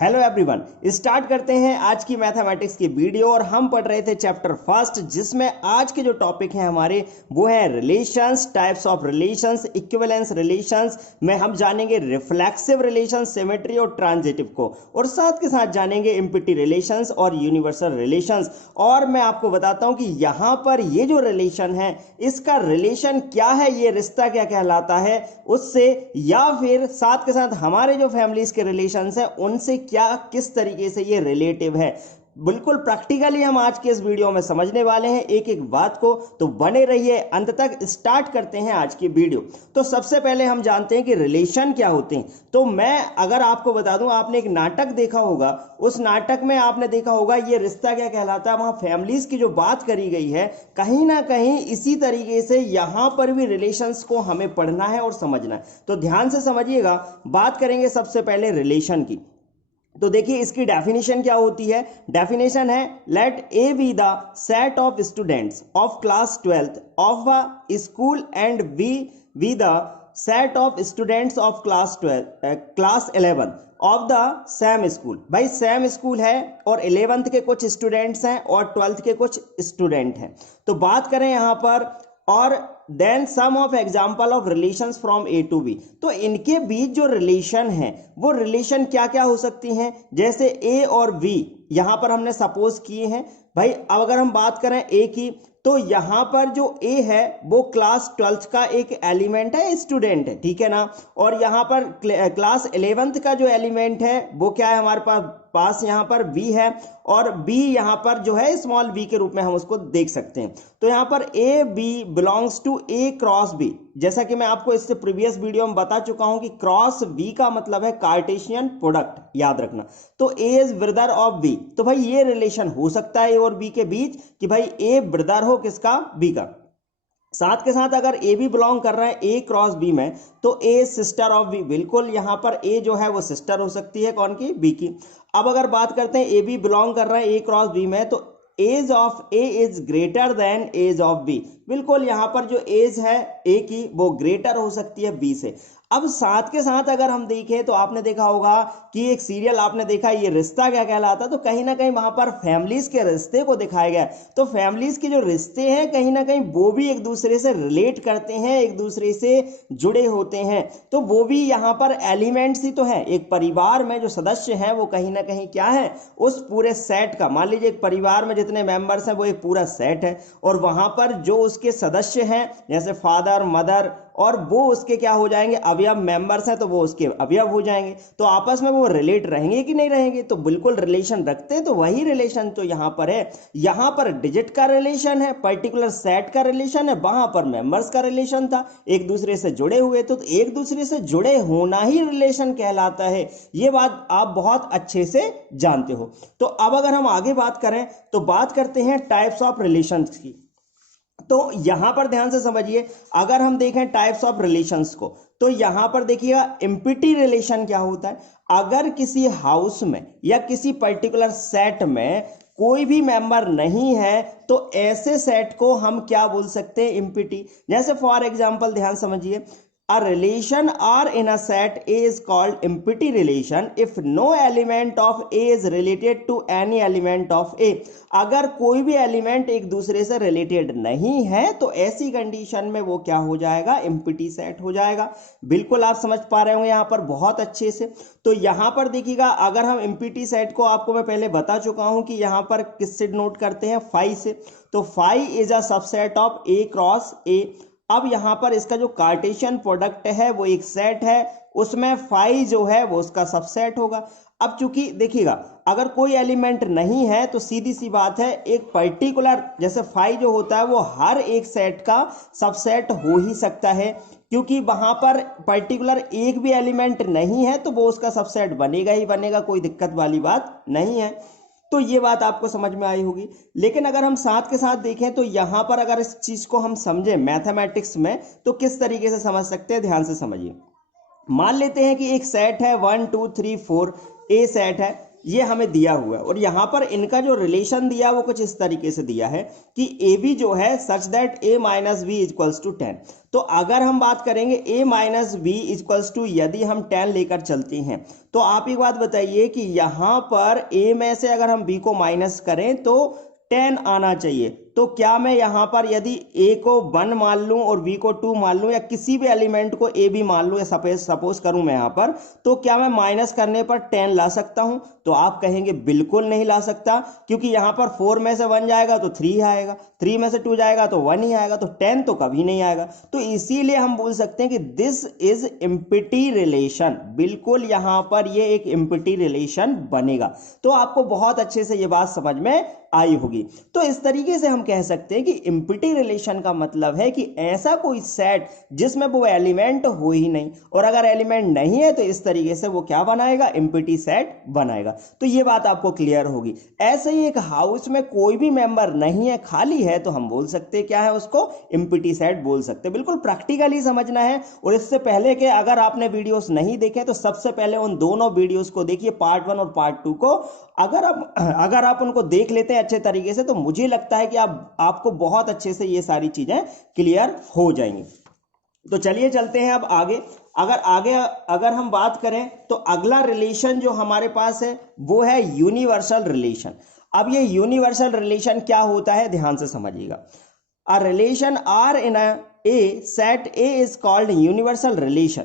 Hello everyone, start करते हैं आज की मैथमेटिक्स की वीडियो। और हम पढ़ रहे थे चैप्टर फर्स्ट, जिसमें आज के जो टॉपिक हैं हमारे वो है relations, types of relations, equivalence relations में हम जानेंगे रिफ्लेक्सिव रिलेशंस, सिमेट्री और ट्रांजिटिव को, और साथ के साथ जानेंगे इम्पिटी रिलेशंस और यूनिवर्सल रिलेशंस। और मैं आपको बताता हूं कि यहां पर ये जो रिलेशन है इसका रिलेशन क्या है, ये रिश्ता क्या कहलाता है उससे, या फिर साथ के साथ हमारे जो फैमिलीज के रिलेशंस है उनसे क्या किस तरीके से ये रिलेटिव है। बिल्कुल प्रैक्टिकली हम आज के इस वीडियो में समझने वाले हैं एक एक बात को, तो बने रहिए अंत तक। स्टार्ट करते हैं आज की वीडियो। तो सबसे पहले हम जानते हैं कि रिलेशन क्या होते हैं। तो मैं अगर आपको बता दूं, आपने एक नाटक देखा होगा, उस नाटक में आपने देखा होगा ये रिश्ता क्या कहलाता है, वहां फैमिलीज की जो बात करी गई है कहीं ना कहीं इसी तरीके से यहां पर भी रिलेशंस को हमें पढ़ना है और समझना है। तो ध्यान से समझिएगा, बात करेंगे सबसे पहले रिलेशन की। तो देखिए इसकी डेफिनेशन क्या होती है। डेफिनेशन है, let A B the set of students of class 12th of a school and B the set of students of class 11 of the same school. भाई सेम स्कूल है और 11th के कुछ स्टूडेंट्स हैं और 12th के कुछ स्टूडेंट हैं। तो बात करें यहां पर, और then some of example of relations from A to B. तो इनके बीच जो रिलेशन है वो रिलेशन क्या क्या हो सकती हैं, जैसे ए और बी यहां पर हमने सपोज किए हैं। भाई अब अगर हम बात करें ए की, तो यहां पर जो ए है वो क्लास 12th का एक एलिमेंट है, स्टूडेंट है, ठीक है ना। और यहां पर क्लास 11th का जो एलिमेंट है वो क्या है हमारे पास यहां पर बी है, और बी यहां पर जो है स्मॉल बी के रूप में हम उसको देख सकते हैं। तो यहां पर A B belongs to A cross B. जैसा कि मैं आपको इससे प्रीवियस वीडियो में बता चुका हूं कि क्रॉस बी का मतलब है कार्टेशियन प्रोडक्ट, याद रखना। तो ए इज ब्रदर ऑफ बी। तो भाई ये रिलेशन हो सकता है ए और बी के बीच कि भाई ए ब्रदर हो किसका, बी का। साथ के साथ अगर ए भी बिलोंग कर रहा है ए क्रॉस बी में, तो ए सिस्टर ऑफ बी। बिल्कुल यहां पर ए जो है वो सिस्टर हो सकती है कौन की, बी की। अब अगर बात करते हैं ए भी बिलोंग कर रहा है ए क्रॉस बी में, तो age of A is greater than age of B. बिल्कुल यहां पर जो एज है ए की वो ग्रेटर हो सकती है बी से। अब साथ के साथ अगर हम देखें तो आपने देखा होगा कि एक सीरियल आपने देखा, ये रिश्ता क्या कहलाता, तो कहीं ना कहीं वहां पर फैमिलीज के रिश्ते को दिखाया गया। तो फैमिलीज के जो रिश्ते हैं कहीं ना कहीं वो भी एक दूसरे से रिलेट करते हैं, एक दूसरे से जुड़े होते हैं। तो वो भी यहाँ पर एलिमेंट्स ही तो है। एक परिवार में जो सदस्य हैं वो कहीं ना कहीं क्या है, उस पूरे सेट का, मान लीजिए एक परिवार में जितने मेंबर्स हैं वो एक पूरा सेट है, और वहां पर जो उसके सदस्य हैं जैसे फादर मदर, और वो उसके क्या हो जाएंगे, अवयव मेंबर्स हैं तो वो उसके अवयव हो जाएंगे। तो आपस में वो रिलेट रहेंगे कि नहीं रहेंगे, तो बिल्कुल रिलेशन रखते हैं। तो वही रिलेशन तो यहां पर है। यहां पर डिजिट का रिलेशन है, पर्टिकुलर सेट का रिलेशन है, वहां पर मेंबर्स का रिलेशन था, एक दूसरे से जुड़े हुए। तो एक दूसरे से जुड़े होना ही रिलेशन कहलाता है। ये बात आप बहुत अच्छे से जानते हो। तो अब अगर हम आगे बात करें तो बात करते हैं टाइप्स ऑफ रिलेशंस की। तो यहां पर ध्यान से समझिए, अगर हम देखें टाइप्स ऑफ रिलेशंस को, तो यहां पर देखिएगा इम्पिटी रिलेशन क्या होता है। अगर किसी हाउस में या किसी पर्टिकुलर सेट में कोई भी मेंबर नहीं है तो ऐसे सेट को हम क्या बोल सकते हैं, इम्पिटी। जैसे फॉर एग्जांपल ध्यान समझिए, a relation R in a set A is called empty relation if no element of A is related to any element of A। अगर कोई भी एलिमेंट एक दूसरे से रिलेटेड नहीं है तो ऐसी कंडीशन में वो क्या हो जाएगा, एम्प्टी सेट हो जाएगा। बिल्कुल आप समझ पा रहे होंगे यहाँ पर बहुत अच्छे से। तो यहाँ पर देखिएगा, अगर हम एम्प्टी सेट को, आपको मैं पहले बता चुका हूं कि यहाँ पर किससे नोट करते हैं, फाई से। तो phi is a subset of A cross A. अब यहां पर इसका जो कार्टेशियन प्रोडक्ट है वो एक सेट है, उसमें फाई जो है वो उसका सबसेट होगा। अब चूंकि देखिएगा, अगर कोई एलिमेंट नहीं है तो सीधी सी बात है, एक पर्टिकुलर जैसे फाई जो होता है वो हर एक सेट का सबसेट हो ही सकता है, क्योंकि वहां पर पर्टिकुलर एक भी एलिमेंट नहीं है तो वो उसका सबसेट बनेगा ही बनेगा, कोई दिक्कत वाली बात नहीं है। तो ये बात आपको समझ में आई होगी। लेकिन अगर हम साथ के साथ देखें तो यहां पर अगर इस चीज को हम समझें मैथमेटिक्स में तो किस तरीके से समझ सकते हैं, ध्यान से समझिए। मान लेते हैं कि एक सेट है 1 2 3 4 ए सेट है। ये हमें दिया हुआ है और यहाँ पर इनका जो रिलेशन दिया वो कुछ इस तरीके से दिया है कि ए बी जो है such that a minus B equals to 10। तो अगर हम बात करेंगे a minus B equals to, यदि हम 10 लेकर चलते हैं तो आप एक बात बताइए कि यहाँ पर a में से अगर हम b को माइनस करें तो 10 आना चाहिए। तो क्या मैं यहाँ पर यदि a को 1 मान लूं और b को 2 मान लूं या किसी भी एलिमेंट को a b मान लूं या सपोज करूं मैं यहाँ पर, तो क्या मैं माइनस करने पर 10 ला सकता हूं? तो आप कहेंगे बिल्कुल नहीं ला सकता, क्योंकि यहाँ पर 4 में से 1 जाएगा तो 3 आएगा, 3 में से 2 जाएगा तो 1 ही आएगा, तो 10 तो कभी नहीं आएगा। तो इसीलिए हम बोल सकते हैं कि दिस इज एम्प्टी रिलेशन। बिल्कुल यहाँ पर ये एक एम्प्टी रिलेशन बनेगा। तो आपको बहुत अच्छे से ये बात समझ में आई होगी। तो इस तरीके से हम कह सकते हैं कि एम्प्टी रिलेशन का मतलब है कि ऐसा कोई सेट जिसमें वो एलिमेंट हो ही नहीं, और अगर एलिमेंट नहीं है तो इस तरीके से वो क्या बनाएगा? एम्प्टी सेट बनाएगा। तो ये बात आपको क्लियर होगी। ऐसे ही एक हाउस में कोई भी मेंबर नहीं है, खाली है, तो हम बोल सकते हैं क्या है उसको? एम्प्टी सेट बोल सकते हैं। बिल्कुल प्रैक्टिकली समझना है। और इससे पहले के अगर आपने वीडियोस नहीं देखे तो सबसे पहले उन दोनों वीडियोस को देखिए, पार्ट 1 और पार्ट 2 को। अगर आप उनको देख लेते हैं अच्छे तरीके से तो मुझे लगता है कि आपको बहुत अच्छे से ये सारी चीजें क्लियर हो जाएंगी। तो चलिए चलते हैं अब आगे। अगर हम बात करें तो अगला रिलेशन जो हमारे पास है वो है यूनिवर्सल रिलेशन। अब ये यूनिवर्सल रिलेशन क्या होता है, ध्यान से समझिएगा। A relation R in a set A is called universal relation.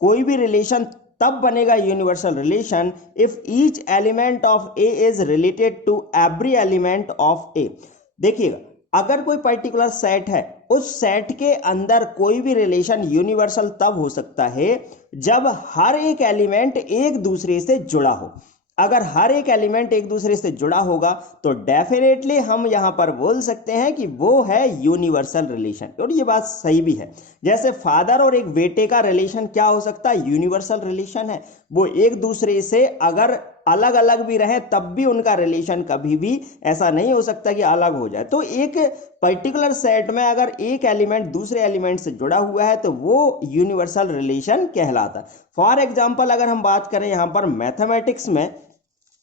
कोई भी रिलेशन तब बनेगा universal relation if each element of A is related to every element of A. देखिएगा, अगर कोई पर्टिकुलर सेट है, उस सेट के अंदर कोई भी रिलेशन यूनिवर्सल तब हो सकता है जब हर एक एलिमेंट एक दूसरे से जुड़ा हो। अगर हर एक एलिमेंट एक दूसरे से जुड़ा होगा तो डेफिनेटली हम यहां पर बोल सकते हैं कि वो है यूनिवर्सल रिलेशन। और ये बात सही भी है। जैसे फादर और एक बेटे का रिलेशन क्या हो सकता है? यूनिवर्सल रिलेशन है। वो एक दूसरे से अगर अलग अलग भी रहे तब भी उनका रिलेशन कभी भी ऐसा नहीं हो सकता कि अलग हो जाए। तो एक पर्टिकुलर सेट में अगर एक एलिमेंट दूसरे एलिमेंट से जुड़ा हुआ है तो वो यूनिवर्सल रिलेशन कहलाता है। फॉर एग्जाम्पल अगर हम बात करें यहां पर मैथमेटिक्स में,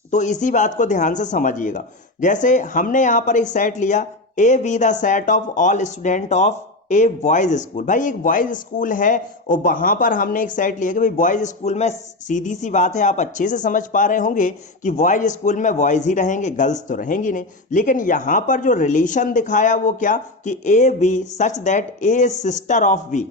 तो इसी बात को ध्यान से समझिएगा। जैसे हमने यहां पर एक सेट लिया, ए B the set of all student of A boys school. भाई एक बॉयज स्कूल है और वहां पर हमने एक सेट लिया कि भाई बॉयज स्कूल में, सीधी सी बात है, आप अच्छे से समझ पा रहे होंगे कि बॉयज स्कूल में बॉयज ही रहेंगे, गर्ल्स तो रहेंगी नहीं। लेकिन यहां पर जो रिलेशन दिखाया वो क्या कि A B such that A is sister of B.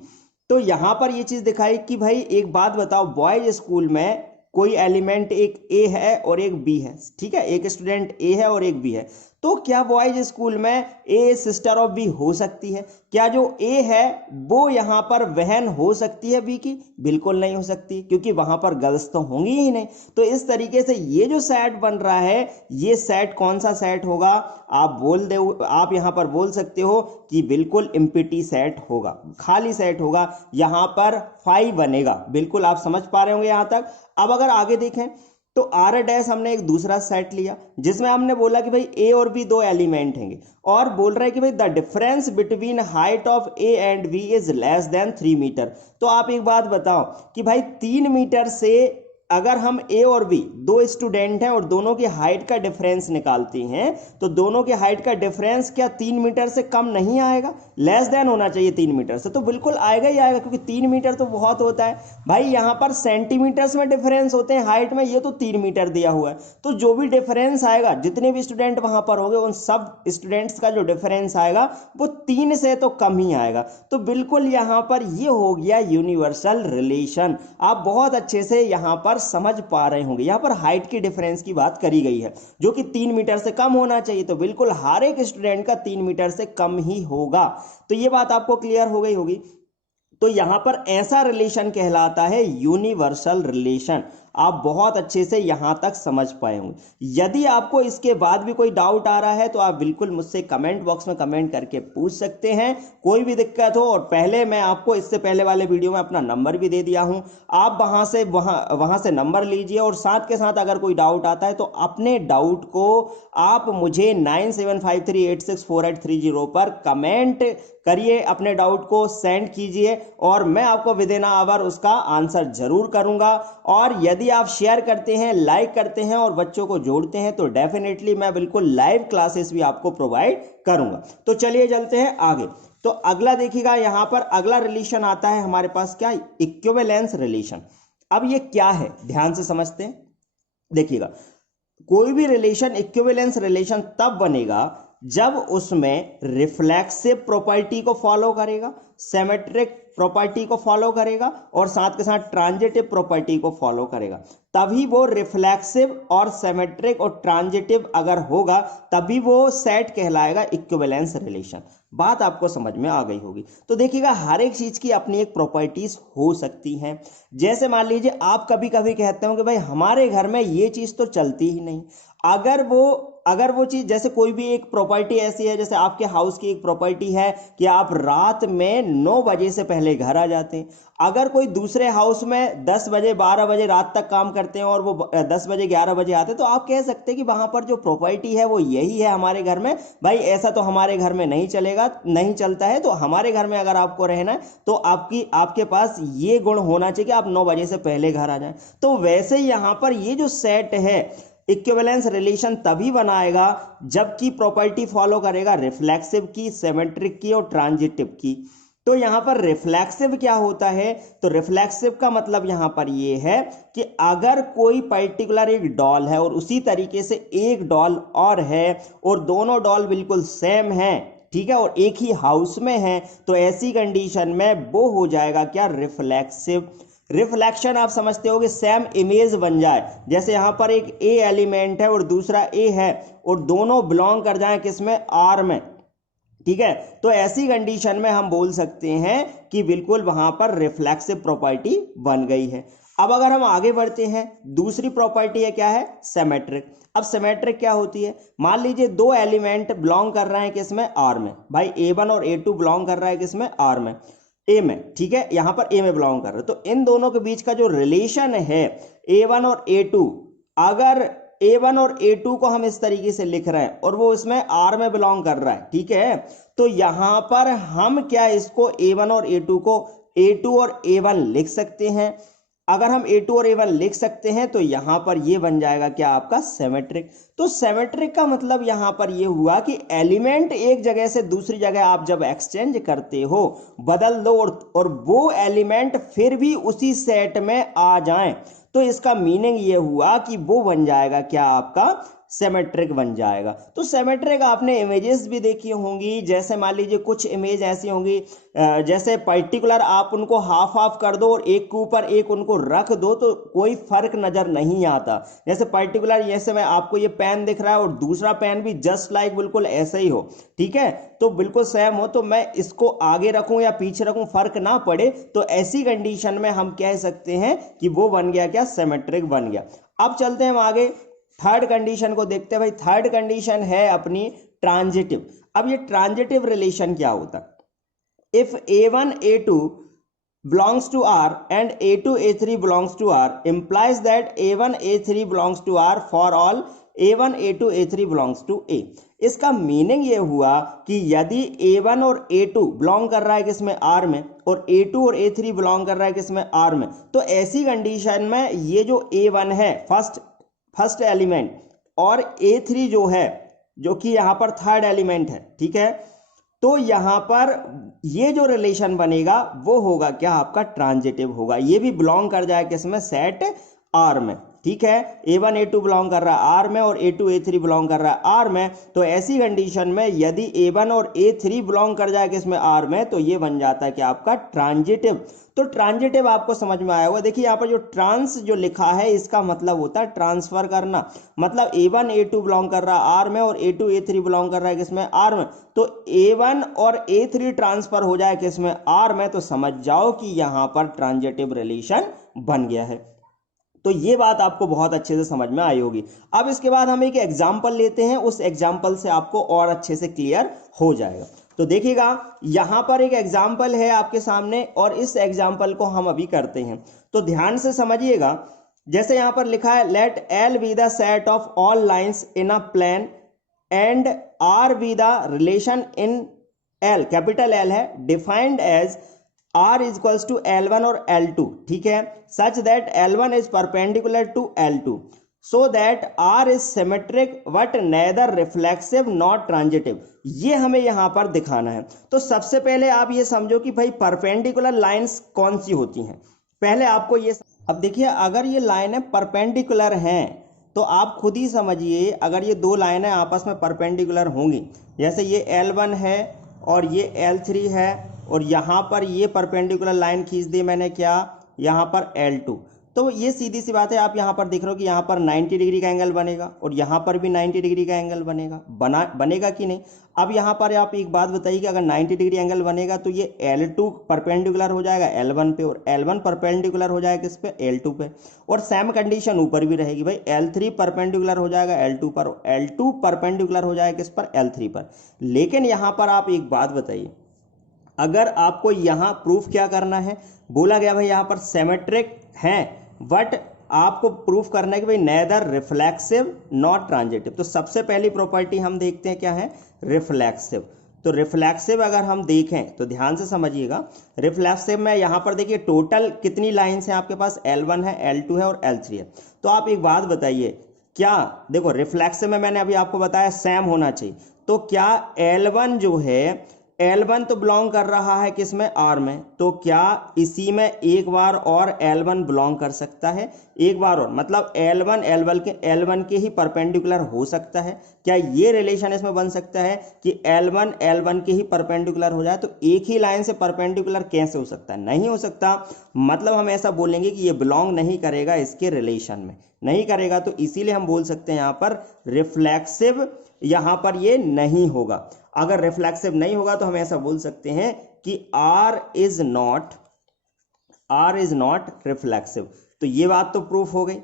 तो यहां पर ये चीज दिखाई कि भाई एक बात बताओ, बॉयज स्कूल में कोई एलिमेंट एक ए है और एक बी है, ठीक है, एक स्टूडेंट ए है और एक बी है। तो क्या बॉयज स्कूल में ए सिस्टर ऑफ बी हो सकती है? क्या जो ए है वो यहां पर बहन हो सकती है बी की? बिल्कुल नहीं हो सकती, क्योंकि वहां पर गर्ल्स तो होंगी ही नहीं। तो इस तरीके से ये जो सेट बन रहा है, ये सेट कौन सा सेट होगा? आप यहां पर बोल सकते हो कि बिल्कुल एम्प्टी सेट होगा, खाली सेट होगा। यहां पर 5 बनेगा। बिल्कुल आप समझ पा रहे होंगे यहां तक। अब अगर आगे देखें तो आर डैश हमने एक दूसरा सेट लिया जिसमें हमने बोला कि भाई ए और बी दो एलिमेंट हैं, और बोल रहा है कि भाई the difference between height of A and B is less than 3 metre. तो आप एक बात बताओ कि भाई 3 मीटर से अगर हम ए और बी दो स्टूडेंट हैं और दोनों की हाइट का डिफरेंस निकालते हैं तो दोनों की हाइट का डिफरेंस क्या 3 मीटर से कम नहीं आएगा? लेस देन होना चाहिए 3 मीटर से। तो बिल्कुल आएगा ही आएगा, क्योंकि 3 मीटर तो बहुत होता है भाई। यहां पर सेंटीमीटर्स में डिफरेंस होते हैं हाइट में, ये तो 3 मीटर दिया हुआ है। तो जो भी डिफरेंस आएगा, जितने भी स्टूडेंट वहां पर होंगे, उन सब स्टूडेंट्स का जो डिफरेंस आएगा वो 3 से तो कम ही आएगा। तो बिल्कुल यहां पर ये हो गया यूनिवर्सल रिलेशन। आप बहुत अच्छे से यहां पर समझ पा रहे होंगे। यहां पर हाइट की डिफरेंस की बात करी गई है जो कि 3 मीटर से कम होना चाहिए। तो बिल्कुल हर एक स्टूडेंट का 3 मीटर से कम ही होगा। तो ये बात आपको क्लियर हो गई होगी। तो यहां पर ऐसा रिलेशन कहलाता है यूनिवर्सल रिलेशन। आप बहुत अच्छे से यहां तक समझ पाए होंगे। यदि आपको इसके बाद भी कोई डाउट आ रहा है तो आप बिल्कुल मुझसे कमेंट बॉक्स में कमेंट करके पूछ सकते हैं, कोई भी दिक्कत हो। और पहले मैं आपको इससे पहले वाले वीडियो में अपना नंबर भी दे दिया हूं, आप वहां से नंबर लीजिए। और साथ के साथ अगर कोई डाउट आता है तो अपने डाउट को आप मुझे 9753864830 पर कमेंट करिए, अपने डाउट को सेंड कीजिए और मैं आपको विद इन आवर उसका आंसर जरूर करूंगा। और यदि यदि आप शेयर करते हैं, लाइक करते हैं और बच्चों को जोड़ते हैं तो डेफिनेटली मैं बिल्कुल लाइव क्लासेस भी आपको प्रोवाइड करूंगा। तो चलिए चलते हैं आगे। तो अगला देखिएगा, यहां पर अगला रिलेशन आता है हमारे पास, क्या, इक्विवेलेंस रिलेशन। अब ये क्या है, ध्यान से समझते हैं। देखिएगा, कोई भी रिलेशन इक्विवेलेंस रिलेशन तब बनेगा जब उसमें रिफ्लेक्सिव प्रॉपर्टी को फॉलो करेगा, सिमेट्रिक प्रॉपर्टी को फॉलो करेगा और साथ के साथ ट्रांजिटिव प्रॉपर्टी को फॉलो करेगा। तभी वो रिफ्लेक्सिव और सिमेट्रिक और ट्रांजिटिव अगर होगा तभी वो सेट कहलाएगा इक्विवेलेंस रिलेशन। बात आपको समझ में आ गई होगी। तो देखिएगा, हर एक चीज की अपनी एक प्रॉपर्टीज हो सकती हैं। जैसे मान लीजिए आप कभी कभी कहते हो कि भाई हमारे घर में ये चीज तो चलती ही नहीं। अगर वो चीज, जैसे कोई भी एक प्रॉपर्टी ऐसी है, जैसे आपके हाउस की एक प्रॉपर्टी है कि आप रात में 9 बजे से पहले घर आ जाते हैं। अगर कोई दूसरे हाउस में 10 बजे 12 बजे रात तक काम करते हैं और वो 10 बजे 11 बजे आते हैं, तो आप कह सकते हैं कि वहां पर जो प्रॉपर्टी है वो यही है हमारे घर में। भाई ऐसा तो हमारे घर में नहीं चलेगा, नहीं चलता है। तो हमारे घर में अगर आपको रहना है तो आपके पास ये गुण होना चाहिए कि आप 9 बजे से पहले घर आ जाएं। तो वैसे यहां पर ये जो सेट है इक्विवेलेंस रिलेशन तभी बनाएगा जबकि प्रॉपर्टी फॉलो करेगा रिफ्लेक्सिव की, सिमेट्रिक की और ट्रांजिटिव की। तो यहां पर रिफ्लेक्सिव क्या होता है, तो रिफ्लेक्सिव का मतलब यहां पर ये है कि अगर कोई पर्टिकुलर एक डॉल है और उसी तरीके से एक डॉल और है और दोनों डॉल बिल्कुल सेम है, ठीक है, और एक ही हाउस में है, तो ऐसी कंडीशन में वो हो जाएगा क्या, रिफ्लेक्सिव। रिफ्लेक्शन आप समझते हो कि सेम इमेज बन जाए। जैसे यहां पर एक ए एलिमेंट है और दूसरा ए है और दोनों बिलोंग कर जाए किसमें, आर में, ठीक है। तो ऐसी कंडीशन में हम बोल सकते हैं कि बिल्कुल वहां पर रिफ्लेक्सिव प्रॉपर्टी बन गई है। अब अगर हम आगे बढ़ते हैं, दूसरी प्रॉपर्टी है, क्या है, सिमेट्रिक। अब सिमेट्रिक क्या होती है, मान लीजिए दो एलिमेंट बिलोंग कर रहे हैं किसमें, आर में। भाई A1 और A2 बिलोंग कर रहा है किसमें, आर में, ए में, ठीक है, यहां पर ए में बिलोंग कर रहे हैं। तो इन दोनों के बीच का जो रिलेशन है A1 और A2, अगर A1 और A2 को हम इस तरीके से लिख रहे हैं और वो इसमें R में बिलोंग कर रहा है, ठीक है, तो यहां पर हम क्या इसको A1 और A2 को A2 और A1 लिख सकते हैं। अगर हम A2 और A1 लिख सकते हैं तो यहां पर ये बन जाएगा क्या, आपका सिमेट्रिक। तो सिमेट्रिक का मतलब यहां पर ये हुआ कि एलिमेंट एक जगह से दूसरी जगह आप जब एक्सचेंज करते हो, बदल दो और वो एलिमेंट फिर भी उसी सेट में आ जाएं, तो इसका मीनिंग ये हुआ कि वो बन जाएगा क्या, आपका सिमेट्रिक बन जाएगा। तो सिमेट्रिक आपने इमेजेस भी देखी होंगी। जैसे मान लीजिए कुछ इमेज ऐसी होंगी, जैसे पर्टिकुलर आप उनको हाफ हाफ कर दो और एक के ऊपर एक उनको रख दो तो कोई फर्क नजर नहीं आता। जैसे पर्टिकुलर, जैसे मैं आपको ये पेन दिख रहा है और दूसरा पेन भी जस्ट लाइक बिल्कुल ऐसे ही हो, ठीक है, तो बिल्कुल सेम हो, तो मैं इसको आगे रखूं या पीछे रखूं फर्क ना पड़े, तो ऐसी कंडीशन में हम कह सकते हैं कि वो बन गया क्या, सिमेट्रिक बन गया। अब चलते हैं हम आगे, थर्ड कंडीशन को देखते हैं। भाई थर्ड कंडीशन है अपनी ट्रांजिटिव। अब ये ट्रांजिटिव रिलेशन क्या होता है, if A1 A2 belongs to R and A2 A3 belongs to R implies that A1 A3 belongs to R for all A1 A2 A3 belongs to A। इसका meaning ये हुआ कि यदि A1 और A2 belong कर रहा है किसमें, R में, और A2 और A3 बिलोंग कर रहा है किसमें, R में, तो ऐसी कंडीशन में ये जो A1 है फर्स्ट एलिमेंट और A3 जो है, जो कि यहां पर थर्ड एलिमेंट है, ठीक है, तो यहां पर ये जो रिलेशन बनेगा वो होगा क्या, आपका ट्रांजिटिव होगा। ये भी बिलोंग कर जाए किसमें, सेट आर में, ठीक है। A1 A2 बिलोंग कर रहा है आर में और A2 A3 बिलोंग कर रहा है आर में, तो ऐसी कंडीशन में यदि A1 और A3 बिलोंग कर जाए किसमें, आर में, तो ये बन जाता है कि आपका ट्रांजिटिव। तो ट्रांजिटिव आपको समझ में आया होगा। देखिए यहाँ पर जो ट्रांस जो लिखा है इसका मतलब होता है ट्रांसफर करना। मतलब A1 A2 बिलोंग कर रहा है आर में और A2 A3 बिलोंग कर रहा है किसमें, आर में, तो A1 और A3 ट्रांसफर हो जाए किसमें, आर में, तो समझ जाओ कि यहां पर ट्रांजिटिव रिलेशन बन गया है। तो ये बात आपको बहुत अच्छे से समझ में आई होगी। अब इसके बाद हम एक एग्जाम्पल लेते हैं, उस एग्जाम्पल से आपको और अच्छे से क्लियर हो जाएगा। तो देखिएगा यहां पर एक एग्जाम्पल है आपके सामने और इस एग्जाम्पल को हम अभी करते हैं, तो ध्यान से समझिएगा। जैसे यहां पर लिखा है, let L be the set of all lines in a plane and R be the relation in L, capital L है, defined as R is equals to L1 और L2, ठीक है, such that L1 is perpendicular to L2 so that R is symmetric but neither reflexive not transitive. ये हमें यहां पर दिखाना है। तो सबसे पहले आप ये समझो कि भाई परपेंडिकुलर लाइंस कौन सी होती हैं, पहले आपको ये, अब देखिए अगर ये लाइनें परपेंडिकुलर हैं तो आप खुद ही समझिए, अगर ये दो लाइनें आपस में परपेंडिकुलर होंगी, जैसे ये L1 है और ये L3 है और यहाँ पर ये परपेंडिकुलर लाइन खींच दी मैंने क्या, यहाँ पर L2, तो ये सीधी सी बात है, आप यहाँ पर देख रहे हो कि यहाँ पर 90 डिग्री का एंगल बनेगा और यहाँ पर भी 90 डिग्री का एंगल बनेगा कि नहीं। अब यहाँ पर आप एक बात बताइए कि अगर 90 डिग्री एंगल बनेगा तो ये L2 परपेंडिकुलर हो जाएगा L1 पे और L1 परपेंडिकुलर हो जाएगा किस पे, L2 पे, और सेम कंडीशन ऊपर भी रहेगी भाई, L3 परपेंडिकुलर हो जाएगा L2 पर और L2 परपेंडिकुलर हो जाएगा किस पर, L3 पर। लेकिन यहाँ पर आप एक बात बताइए, अगर आपको यहाँ प्रूफ क्या करना है, बोला गया भाई यहाँ पर सिमेट्रिक है बट आपको प्रूफ करना है कि भाई नेदर रिफ्लेक्सिव नॉट ट्रांजिटिव। तो सबसे पहली प्रॉपर्टी हम देखते हैं क्या है, रिफ्लेक्सिव। तो रिफ्लेक्सिव अगर हम देखें तो ध्यान से समझिएगा, रिफ्लेक्सिव में यहाँ पर देखिए टोटल कितनी लाइंस हैं आपके पास, L1 है, L2 है और L3 है। तो आप एक बात बताइए, क्या देखो रिफ्लेक्सिव में मैंने अभी आपको बताया सेम होना चाहिए, तो क्या L1 जो है, L1 तो बिलोंग कर रहा है किसमें, R में, तो क्या इसी में एक बार और L1 बिलोंग कर सकता है, एक बार और, मतलब L1 के ही परपेंडिकुलर हो सकता है। क्या ये रिलेशन इसमें बन सकता है कि L1 के ही परपेंडिकुलर हो जाए, तो एक ही लाइन से परपेंडिकुलर कैसे हो सकता है, नहीं हो सकता। मतलब हम ऐसा बोलेंगे कि ये बिलोंग नहीं करेगा इसके रिलेशन में, नहीं करेगा, तो इसीलिए हम बोल सकते हैं यहाँ पर रिफ्लेक्सिव, यहाँ पर ये नहीं होगा। अगर रिफ्लेक्सिव नहीं होगा तो हम ऐसा बोल सकते हैं कि R इज नॉट रिफ्लेक्सिव। तो ये बात तो प्रूफ हो गई।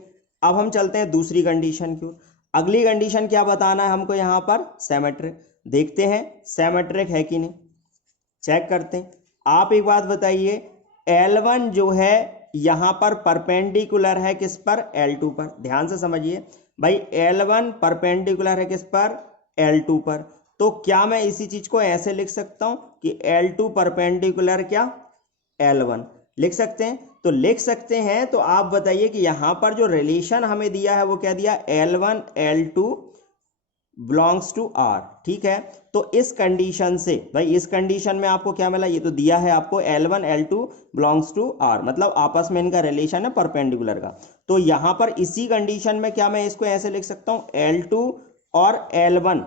अब हम चलते हैं दूसरी कंडीशन की ओर। अगली कंडीशन क्या बताना है हमको, यहाँ पर सिमेट्रिक। देखते हैं सिमेट्रिक है कि नहीं, चेक करते हैं। आप एक बात बताइए, L1 जो है यहां पर परपेंडिकुलर है किस पर, L2 पर। ध्यान से समझिए भाई, L1 परपेंडिकुलर है किस पर, L2 पर। तो क्या मैं इसी चीज को ऐसे लिख सकता हूं कि L2 परपेंडिकुलर क्या, L1 लिख सकते हैं। तो लिख सकते हैं, तो आप बताइए कि यहां पर जो रिलेशन हमें दिया है वो क्या दिया, L1 L2 belongs to R, ठीक है। तो इस कंडीशन से भाई, इस कंडीशन में आपको क्या मिला, ये तो दिया है आपको L1 L2 belongs to R, मतलब आपस में इनका रिलेशन है परपेंडिकुलर का। तो यहां पर इसी कंडीशन में क्या मैं इसको ऐसे लिख सकता हूं, L2 और L1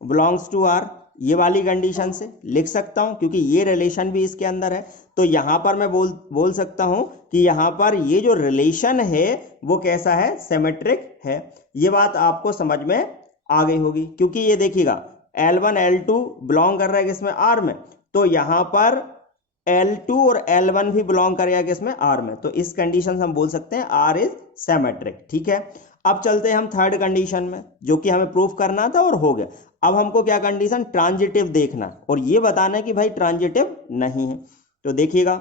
बिलोंग्स टू R, ये वाली कंडीशन से लिख सकता हूं क्योंकि ये रिलेशन भी इसके अंदर है। तो यहां पर मैं बोल सकता हूं कि यहां पर ये जो रिलेशन है वो कैसा है, सिमेट्रिक है। ये बात आपको समझ में आ गई होगी, क्योंकि ये देखिएगा L1 L2 बिलोंग कर रहा है किसमें, R में, तो यहां पर L2 और L1 भी बिलोंग करेगा किसमें, R में। तो इस कंडीशन से हम बोल सकते हैं R इज सिमेट्रिक, ठीक है। अब चलते हैं हम थर्ड कंडीशन में, जो कि हमें प्रूफ करना था और हो गया। अब हमको क्या कंडीशन, ट्रांजिटिव देखना और ये बताना है कि भाई ट्रांजिटिव नहीं है। तो देखिएगा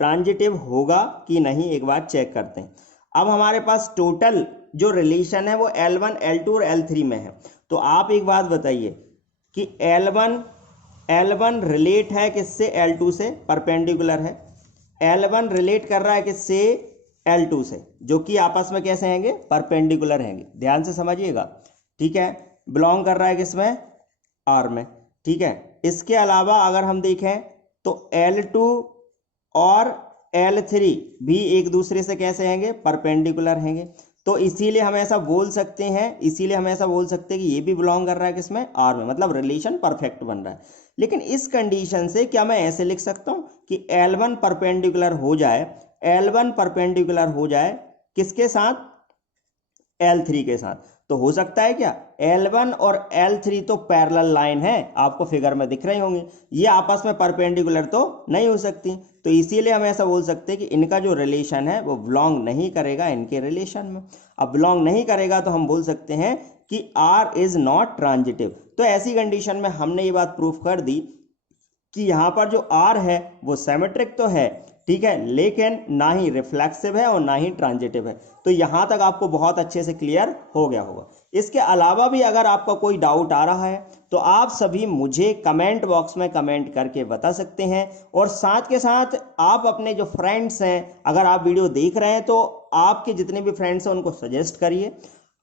ट्रांजिटिव होगा कि नहीं, एक बार चेक करते हैं। अब हमारे पास टोटल जो रिलेशन है वो L1 L2 और L3 में है। तो आप एक बात बताइए कि L1 रिलेट है किससे, L2 से, परपेंडिकुलर है। L1 रिलेट कर रहा है किससे, L2 से, जो कि आपस में कैसे हैंगे, परपेंडिकुलर हैंगे। ध्यान से समझिएगा, ठीक है। बिलोंग कर रहा है किसमें, R में, ठीक है। इसके अलावा अगर हम देखें तो L2 और L3 भी एक दूसरे से कैसे हैंगे, परपेंडिकुलर हैंगे। तो इसीलिए हम ऐसा बोल सकते हैं कि ये भी बिलोंग कर रहा है किसमें, R में, मतलब रिलेशन परफेक्ट बन रहा है। लेकिन इस कंडीशन से क्या मैं ऐसे लिख सकता हूं कि L1 परपेंडिकुलर हो जाए किसके साथ, L3 के साथ। तो हो सकता है क्या, L1 और L3 तो पैरेलल लाइन है, आपको फिगर में दिख रही होंगी, ये आपस में परपेंडिकुलर तो नहीं हो सकती। तो इसीलिए हम ऐसा बोल सकते हैं कि इनका जो रिलेशन है वो बिलोंग नहीं करेगा इनके रिलेशन में। अब बिलोंग नहीं करेगा तो हम बोल सकते हैं कि R इज नॉट ट्रांजिटिव। तो ऐसी कंडीशन में हमने ये बात प्रूफ कर दी कि यहाँ पर जो आर है वो सिमेट्रिक तो है, ठीक है, लेकिन ना ही रिफ्लेक्सिव है और ना ही ट्रांजिटिव है। तो यहाँ तक आपको बहुत अच्छे से क्लियर हो गया होगा। इसके अलावा भी अगर आपका कोई डाउट आ रहा है तो आप सभी मुझे कमेंट बॉक्स में कमेंट करके बता सकते हैं, और साथ के साथ आप अपने जो फ्रेंड्स हैं, अगर आप वीडियो देख रहे हैं तो आपके जितने भी फ्रेंड्स हैं उनको सजेस्ट करिए।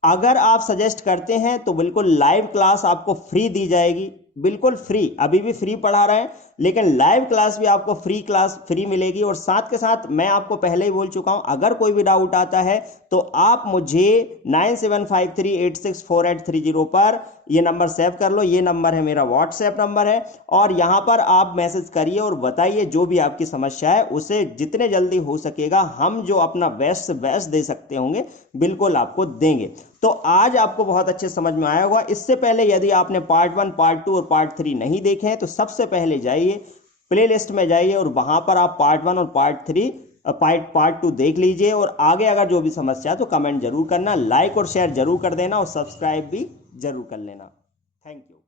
अगर आप सजेस्ट करते हैं तो बिल्कुल लाइव क्लास आपको फ्री दी जाएगी, बिल्कुल फ्री। अभी भी फ्री पढ़ा रहे हैं, लेकिन लाइव क्लास भी आपको फ्री मिलेगी। और साथ के साथ मैं आपको पहले ही बोल चुका हूं, अगर कोई भी डाउट आता है तो आप मुझे 9753864830 पर ये नंबर सेव कर लो, ये नंबर है मेरा व्हाट्सएप नंबर है, और यहां पर आप मैसेज करिए और बताइए जो भी आपकी समस्या है, उसे जितने जल्दी हो सकेगा हम जो अपना बेस्ट से बेस्ट दे सकते होंगे बिल्कुल आपको देंगे। तो आज आपको बहुत अच्छे समझ में आया होगा। इससे पहले यदि आपने पार्ट 1, पार्ट 2 और पार्ट 3 नहीं देखे हैं तो सबसे पहले जाइए प्लेलिस्ट में जाइए और वहां पर आप पार्ट 1 और पार्ट 2 देख लीजिए। और आगे अगर जो भी समस्या है तो कमेंट जरूर करना, लाइक और शेयर जरूर कर देना और सब्सक्राइब भी जरूर कर लेना। Thank you.